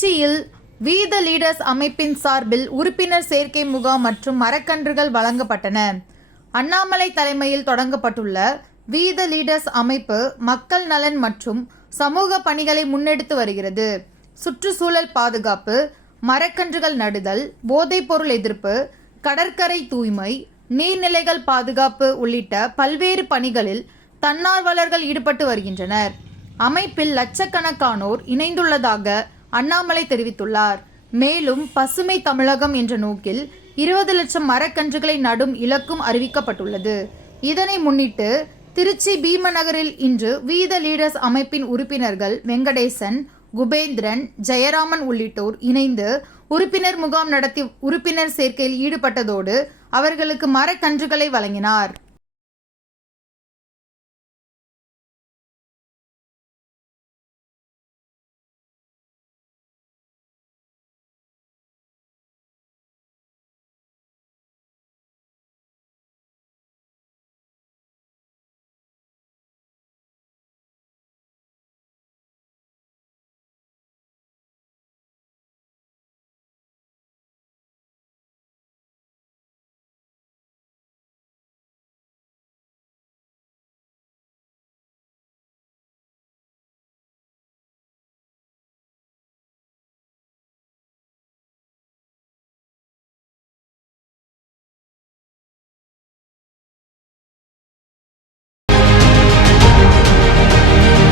திருச்சியில் we the leaders அமைப்பின் சார்பில் உறுப்பினர் சேர்க்கை முகாம் மற்றும் மரக்கன்றுகள் வழங்கப்பட்டன. அண்ணாமலை தலைமையில் தொடங்கப்பட்டுள்ள வி த லீடர்ஸ் அமைப்பு மக்கள் நலன் மற்றும் சமூக பணிகளை முன்னெடுத்து வருகிறது. சுற்றுச்சூழல் பாதுகாப்பு, மரக்கன்றுகள் நடுதல், போதைப்பொருள் எதிர்ப்பு, கடற்கரை தூய்மை, நீர்நிலைகள் பாதுகாப்பு உள்ளிட்ட பல்வேறு பணிகளில் தன்னார்வலர்கள் ஈடுபட்டு வருகின்றனர். அமைப்பில் லட்சக்கணக்கானோர் இணைந்துள்ளதாக அண்ணாமலை தெரிவித்துள்ளார். மேலும் பசுமை தமிழகம் என்ற நோக்கில் 20 லட்சம் மரக்கன்றுகளை நடும் இலக்கும் அறிவிக்கப்பட்டுள்ளது. இதனை முன்னிட்டு திருச்சி பீமநகரில் இன்று வி த லீடர்ஸ் அமைப்பின் உறுப்பினர்கள் வெங்கடேசன், குபேந்திரன், ஜெயராமன் உள்ளிட்டோர் இணைந்து உறுப்பினர் முகாம் நடத்தி உறுப்பினர் சேர்க்கையில் ஈடுபட்டதோடு அவர்களுக்கு மரக்கன்றுகளை வழங்கினார்.